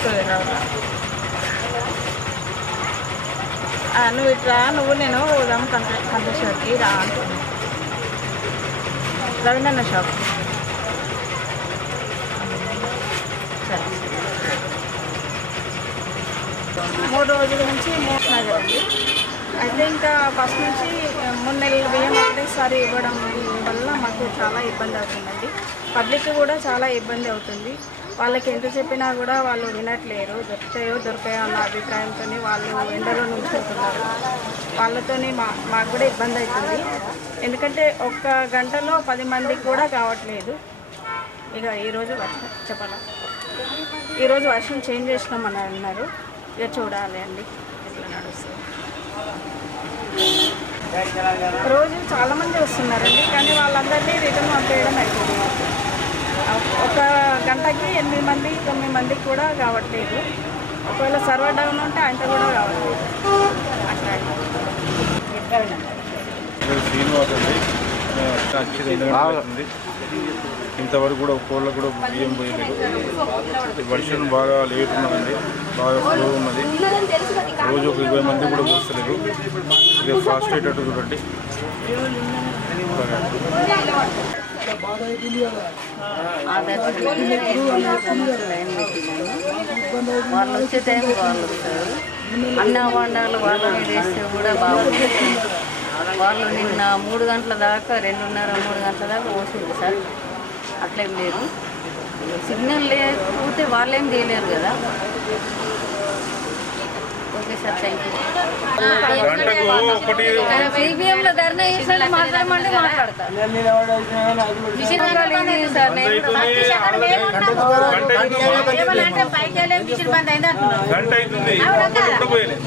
అవుతుంది రావుల నువ్వు ఇట్లా నేను పోదాం కంటేశ్వర్కి రా అంటున్నాను రవీంద్రనాథ్ షాప్. సరే 3 రోజుల నుంచి మోసనగర్ అండి. అయితే ఇంకా ఫస్ట్ నుంచి 3 నెలల బియ్యం ఒకటేసారి ఇవ్వడం వల్ల మాకు చాలా ఇబ్బంది అవుతుందండి. పబ్లిక్ కూడా చాలా ఇబ్బంది అవుతుంది. వాళ్ళకి ఎంత చెప్పినా కూడా వాళ్ళు వినట్లేరు. దొరుకుతాయో అన్న అభిప్రాయంతో వాళ్ళు ఎండలో నుంచుకుంటున్నారు. వాళ్ళతో మాకు కూడా ఇబ్బంది అవుతుంది. ఎందుకంటే ఒక్క గంటలో 10 మందికి కూడా కావట్లేదు. ఇక ఈరోజు వర్షం చెప్పాలా, ఈరోజు వర్షం చేంజ్ చేసినామని అన్నారు. ఇక చూడాలి అండి ఎట్లా నడుస్తుంది. రోజు చాలామంది వస్తున్నారండి, కానీ వాళ్ళందరినీ రిటర్న్ పంపేయడం అవుతుంది. ఒక గంటకి 8 మంది 9 మందికి కూడా కావట్లేదు. ఒకవేళ సర్వర్ డౌన్ ఉంటే ఆయనతో కూడా కావట్లేదు. అట్లా శ్రీనివాస్ అండి. ఇంతవరకు కూడా కోళ్ళకు కూడా బియ్యం పోయలేదు. వర్షం బాగా లేట్ ఉన్నదండి, బాగా ఫ్లో ఉన్నది. రోజు ఒక 20 మంది కూడా పోస్తలేదు. ఇక ఫాస్ట్ అయ్యేటట్టు చూడండి. వాళ్ళు వచ్చే టైం వాళ్ళు వస్తారు. అన్న వండాలు వాళ్ళ మీద వేస్తే కూడా బాగుంటుంది. వాళ్ళు నిన్న 3 గంటల దాకా 2:30-3 గంటల దాకా పోసింది సార్. అట్లేం లేదు. సిగ్నల్ లేకపోతే వాళ్ళేం చేయలేరు కదా. Okay sir, thank you. సిబిఎంలో ధర్నా చేసినట్టు మాట్లాడమంటే మాట్లాడతారు.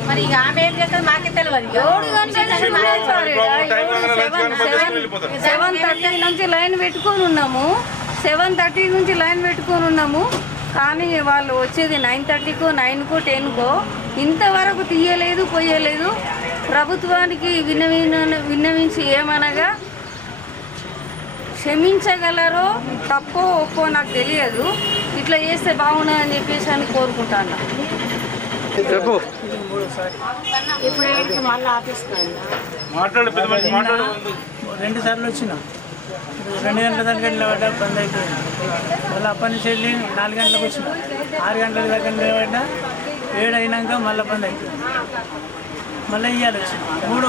మరి ఇక ఆమె ఏం చేస్తుంది మాకే తెలియదు. 7:30 నుంచి లైన్ పెట్టుకొని ఉన్నాము. 7:30 నుంచి లైన్ పెట్టుకొని ఉన్నాము. కానీ వాళ్ళు వచ్చేది 9:30కో 9కో 10కో. ఇంతవరకు తీయలేదు, పోయలేదు. ప్రభుత్వానికి విన్నవించి ఏమనగా క్షమించగలరో తప్పో ఒప్పో నాకు తెలియదు. ఇట్లా చేస్తే బాగుండదని చెప్పేసి అని కోరుకుంటాను. చెప్పు. ఇప్పుడు మళ్ళీ ఆఫీస్కి మాట్లాడు. 2 సార్లు వచ్చినా. 2 గంటల దాకా నిలబడ్డా, బంద్ అయిపోయింది. మళ్ళీ అప్పటి నుంచి వెళ్ళి 4 గంటలకు వచ్చిన. 6 గంటల దాకా నిలబడ్డా, 7 అయినాక మళ్ళీ బంద్ అయిపోయింది. మళ్ళీ ఇవ్వాలి వచ్చింది.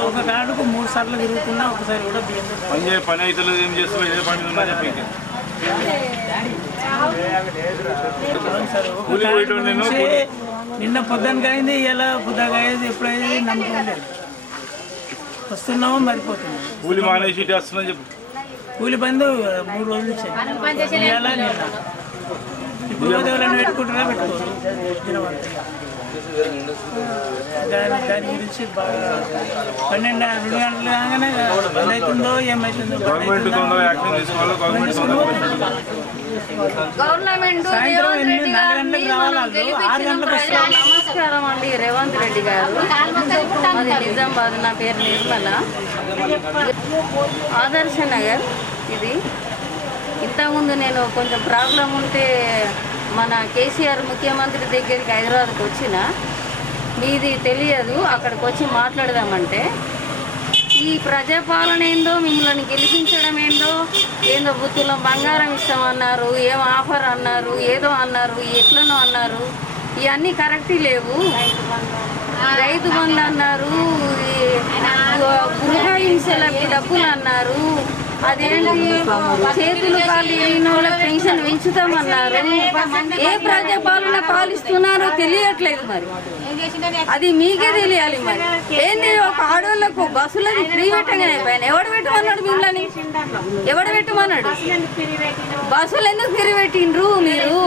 ఒక కార్డుకు 3 సార్లు తిరుగుతున్నా, ఒకసారి కూడా బియ్యం పని అయితే ఏం చేస్తున్నా చెప్పి నిన్న పొద్దునకి అయింది, ఇలా పొద్దుగా అయింది, ఎప్పుడైంది నమ్మకం లేదు. వస్తున్నామో మరిపోతున్నాం. కూలి మానేసి వస్తుందని చెప్పు. కూలి బంద్ 3 రోజులు ఇచ్చాయి. ఇలా నిన్న ఇప్పుడు ఎవరైనా పెట్టుకుంటారా పెట్టుకోరు. దాని గురించి బాగా 12-2 గంటలు కాగానే బంద్ అవుతుందో ఏమవుతుందో. గవర్నమెంట్ సాయంత్రం 4 గంటలకు రావాలి. 6 గంటలకు వస్తారు. నమస్కారం అండి, రేవంత్ రెడ్డి గారు. అది నిజామాబాద్. నా పేరు నిర్మల. ఆదర్శ నగర్ ఇది. ఇంతకుముందు నేను కొంచెం ప్రాబ్లం ఉంటే మన కేసీఆర్ ముఖ్యమంత్రి దగ్గరికి హైదరాబాద్కి వచ్చిన. మీది తెలియదు, అక్కడికి వచ్చి మాట్లాడదామంటే ఈ ప్రజాపాలన ఏందో, మిమ్మల్ని గెలిపించడం ఏందో బుద్ధులో బంగారం ఇస్తామన్నారు, ఏం ఆఫర్ అన్నారు, ఏదో అన్నారు, ఎట్లనో అన్నారు. ఇవన్నీ కరెక్ట్ లేవు. రైతు బంధు అన్నారు, గృహ హింసలకి డబ్బులు అన్నారు. అదేంటి చేతులు కాళ్ళు ఇరిగిన వాళ్ళకి పెన్షన్ పెంచుతామన్నారు. ఏ ప్రజాపాలన పాలిస్తున్నారో తెలియట్లేదు. మరి అది మీకే తెలియాలి. మరి ఏంది ఒక ఆడవాళ్ళకు బస్సులని ఫ్రీ పెట్టగానే అయిపోయాను. ఎవడు పెట్టమన్నాడు మిమ్మల్ని? ఎవడు పెట్టమన్నాడు? బస్సులు ఎందుకు ఫ్రీ పెట్టిండ్రు? మీరు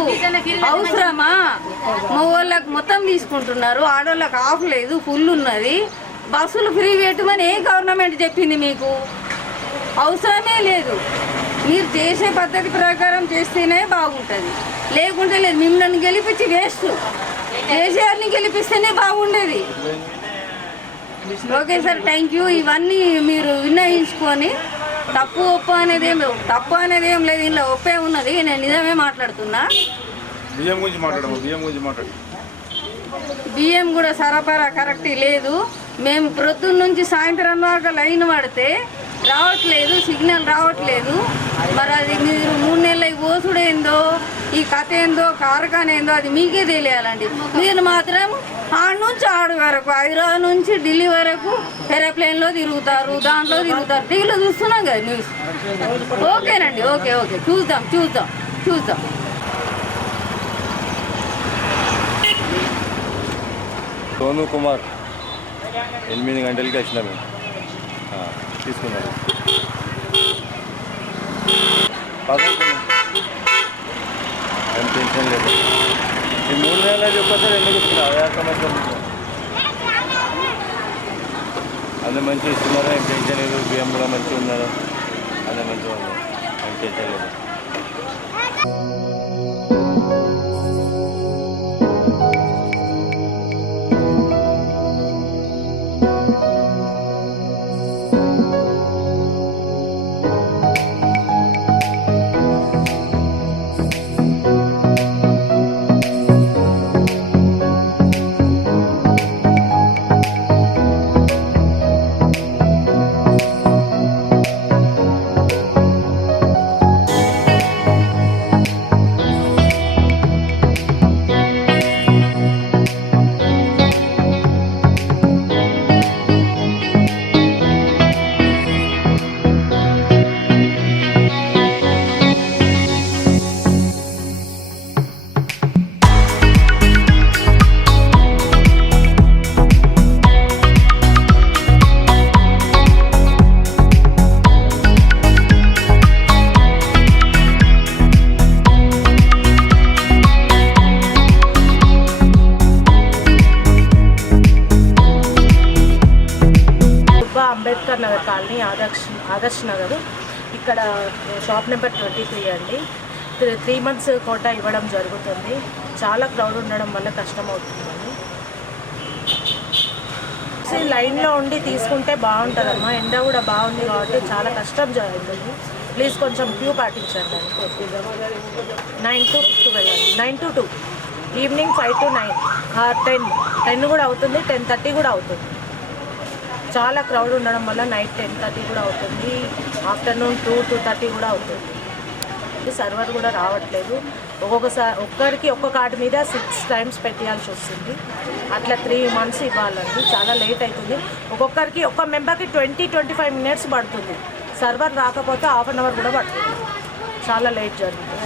అవసరమా? మగవాళ్ళకు మొత్తం తీసుకుంటున్నారు, ఆడవాళ్ళకి ఆఫ్ లేదు, ఫుల్ ఉన్నది. బస్సులు ఫ్రీ పెట్టమని ఏ గవర్నమెంట్ చెప్పింది మీకు? అవసరమే లేదు. మీరు చేసే పద్ధతి ప్రకారం చేస్తేనే బాగుంటుంది, లేకుంటే లేదు. మిమ్మల్ని గెలిపించి వేస్ట్. కేసీఆర్ని గెలిపిస్తేనే బాగుండేది. Okay sir, thank you. ఇవన్నీ మీరు విన్నయించుకొని తప్పు అనేది ఏం లేదు. ఇందులో ఒప్పే ఉన్నది. నేను నిజమే మాట్లాడుతున్నా. బియ్యం గురించి మాట్లాడము, బియ్యం గురించి మాట్లాడు. బియ్యం కూడా సరఫరా కరెక్ట్ లేదు. మేము ప్రొద్దున్న నుంచి సాయంత్రం దాకా లైన్ పడితే రావట్లేదు, సిగ్నల్ రావట్లేదు. మరి అది మీరు 3 నెలలకి పోసుడేందో ఈ కథ ఏందో కారకాన ఏందో అది మీకే తెలియాలండి. మీరు మాత్రం ఆడ నుంచి ఆడ వరకు, హైదరాబాద్ నుంచి ఢిల్లీ వరకు ఏరోప్లేన్లో తిరుగుతారు, దాంట్లో తిరుగుతారు. టీవీలో చూస్తున్నాం కదా న్యూస్. ఓకేనండి, ఓకే ఓకే, చూద్దాం చూద్దాం చూద్దాం. సోను కుమార్ 8 గంటలకి వచ్చినా మేము తీసుకున్నాను. ఏం టెన్షన్ లేదు. ఈ 3 నెలలు చెప్పేసారి ఎందుకు ఇస్తున్నా 6 సంవత్సరాలు అన్నీ మంచిగా ఇస్తున్నారు. ఏం టెన్షన్ లేదు. బియ్యం కూడా మంచిగా ఉన్నారు, అన్నీ మంచిగా ఉన్నారు, ఏం టెన్షన్ లేదు. అంబేద్కర్ నగర్ కాలనీ, ఆదర్శ్ నగర్. ఇక్కడ షాప్ నెంబర్ 23 అండి. 3 months కోటా ఇవ్వడం జరుగుతుంది. చాలా క్రౌడ్ ఉండడం వల్ల కష్టం అవుతుందండి. లైన్లో ఉండి తీసుకుంటే బాగుంటుందమ్మా. ఎండ కూడా బాగుంది కాబట్టి చాలా కష్టం జరుగుతుంది. ప్లీజ్ కొంచెం క్యూ పాటించండి. 9 to 12, 9 to 2, ఈవినింగ్ 5 to 9, 10 కూడా అవుతుంది, 10:30 కూడా అవుతుంది. చాలా క్రౌడ్ ఉండడం వల్ల నైట్ 10:30 కూడా అవుతుంది, ఆఫ్టర్నూన్ 2-2:30 కూడా అవుతుంది. సర్వర్ కూడా రావట్లేదు. ఒక్కరికి ఒక్క కార్డు మీద 6 times పెట్టాల్సి వస్తుంది. అట్లా 3 months ఇవ్వాలండి. చాలా లేట్ అవుతుంది. ఒక్కొక్కరికి ఒక్క మెంబర్కి 20-25 minutes పడుతుంది. సర్వర్ రాకపోతే 1/2 hour కూడా పడుతుంది. చాలా లేట్ జరుగుతుంది.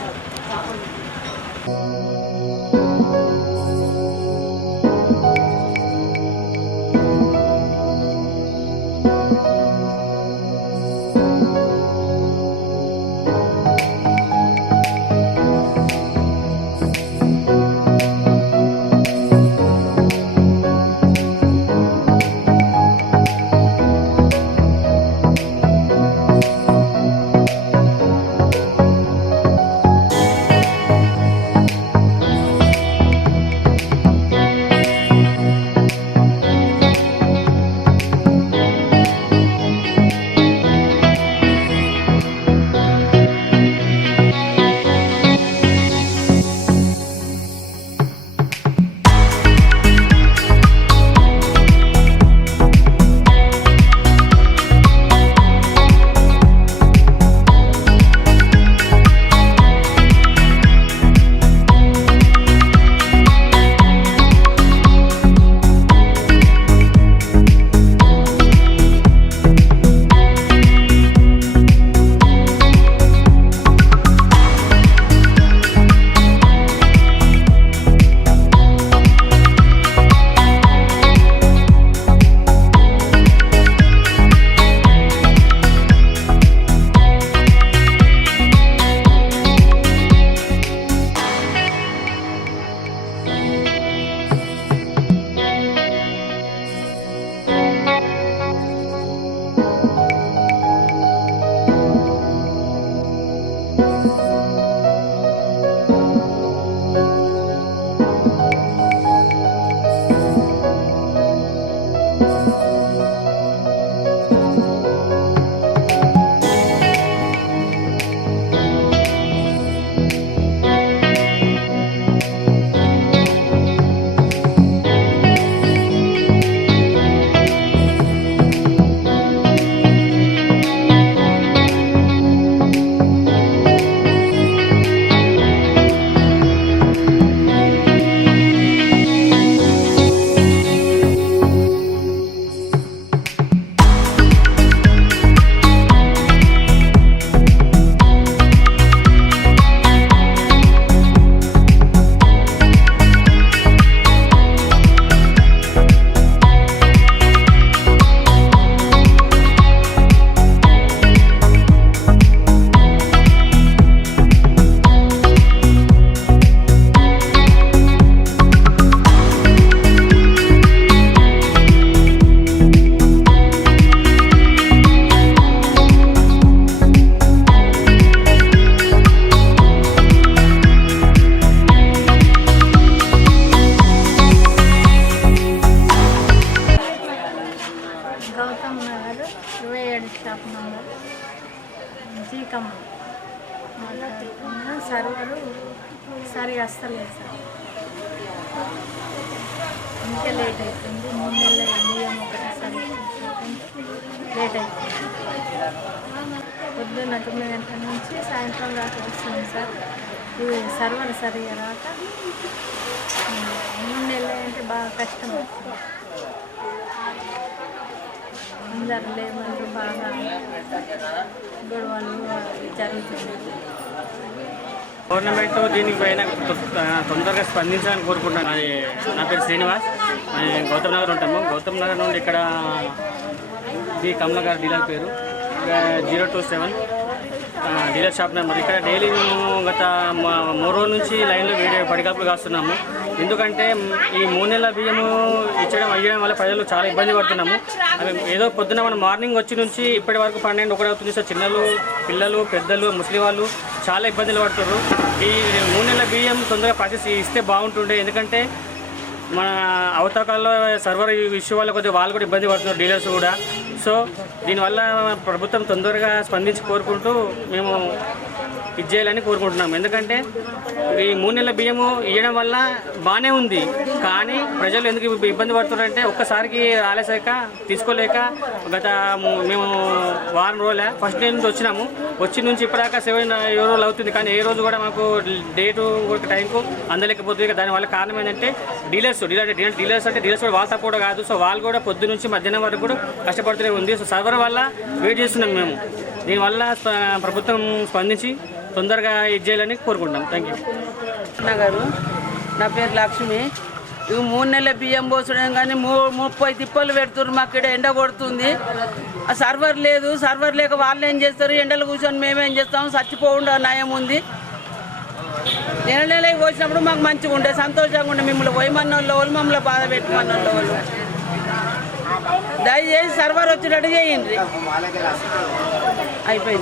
షాప్ నంబర్ జీకమ్మ సర్వరు సరిగా వస్తలేదు సార్. ఇంకా లేట్ అవుతుంది. 3 నెలల బియ్యం ఒకటేసారి లేట్ అవుతుంది. పొద్దున్న 9 గంటల నుంచి సాయంత్రం దాకా వస్తుంది సార్. ఇది సర్వర్ సరిగా రాక 3 నెలలు అంటే బాగా కష్టం అవుతుంది. అందరు లేబర్లు బాగా గొడవలు జరుగుతుంది. గవర్నమెంట్ దీనికి పైన తొందరగా స్పందించాలని కోరుకుంటున్నాను. నా పేరు శ్రీనివాస్, గౌతమ్ నగర్ ఉంటాము. గౌతమ్ నగర్ నుండి ఇక్కడ బి కమల గారి డీలర్ పేరు 027 డీలర్ షాప్ నెంబర్. ఇక్కడ డైలీ మేము గత 3 రోజుల నుంచి లైన్లో పడికప్పులు కాస్తున్నాము. ఎందుకంటే ఈ 3 నెలల బియ్యము అయ్యడం వల్ల ప్రజలు చాలా ఇబ్బంది పడుతున్నాము. అవి ఏదో పొద్దున మనం మార్నింగ్ వచ్చి నుంచి ఇప్పటి వరకు 12, 1 అవుతుంది. సో చిన్నలు, పిల్లలు, పెద్దలు, ముస్లిం వాళ్ళు చాలా ఇబ్బందులు పడుతున్నారు. ఈ 3 నెలల బియ్యం తొందరగా ప్రాసెస్ ఇస్తే బాగుంటుండే. ఎందుకంటే మన అవతకాల్లో సర్వర్ ఇష్యూ వల్ల కొద్దిగా వాళ్ళు కూడా ఇబ్బంది పడుతున్నారు, డీలర్స్ కూడా. సో దీనివల్ల ప్రభుత్వం తొందరగా స్పందించి కోరుకుంటూ మేము ఇది చేయాలని కోరుకుంటున్నాము. ఎందుకంటే ఈ 3 నెలల బియ్యము ఇవ్వడం వల్ల బాగానే ఉంది, కానీ ప్రజలు ఎందుకు ఇబ్బంది పడుతున్నారంటే ఒక్కసారికి రాలేసాక తీసుకోలేక గత మేము వారం రోజుల ఫస్ట్ డే నుంచి వచ్చినాము. వచ్చి నుంచి ఇప్పటిదాకా 7 రోజులు అవుతుంది, కానీ ఏ రోజు కూడా మాకు డేటు టైంకు అందలేకపోతుంది. దానివల్ల కారణం ఏంటంటే డీలర్స్ అంటే డీలర్స్ కూడా వాళ్ళ తప్ప కాదు. సో వాళ్ళు కూడా పొద్దు నుంచి మధ్యాహ్నం వరకు కూడా కష్టపడుతూనే ఉంది. సో సర్వర్ వల్ల వెయిట్ చేస్తున్నాం మేము. దీనివల్ల ప్రభుత్వం స్పందించి తొందరగా ఇది చేయాలని కోరుకుంటున్నాం. Thank you. నగరు, నా పేరు లక్ష్మి. ఇవి 3 నెలల బియ్యం పోసడం కానీ 30 తిప్పలు పెడుతున్నారు. మాకు ఇక్కడ ఎండ కొడుతుంది, ఆ సర్వర్ లేదు. సర్వర్ లేక వాళ్ళు ఏం చేస్తారు, ఎండలు కూర్చొని మేమేం చేస్తాము, చచ్చిపోకుండా నయం ఉంది. నెలకి పోసినప్పుడు మాకు మంచిగా ఉండే, సంతోషంగా ఉండే. మిమ్మల్ని పోయమన్న వాళ్ళు మమ్మల్ని బాధ పెట్టుమన్న వాళ్ళు దయచేసి సర్వర్ వచ్చేటట్టు చేయండి. అయిపోయింది.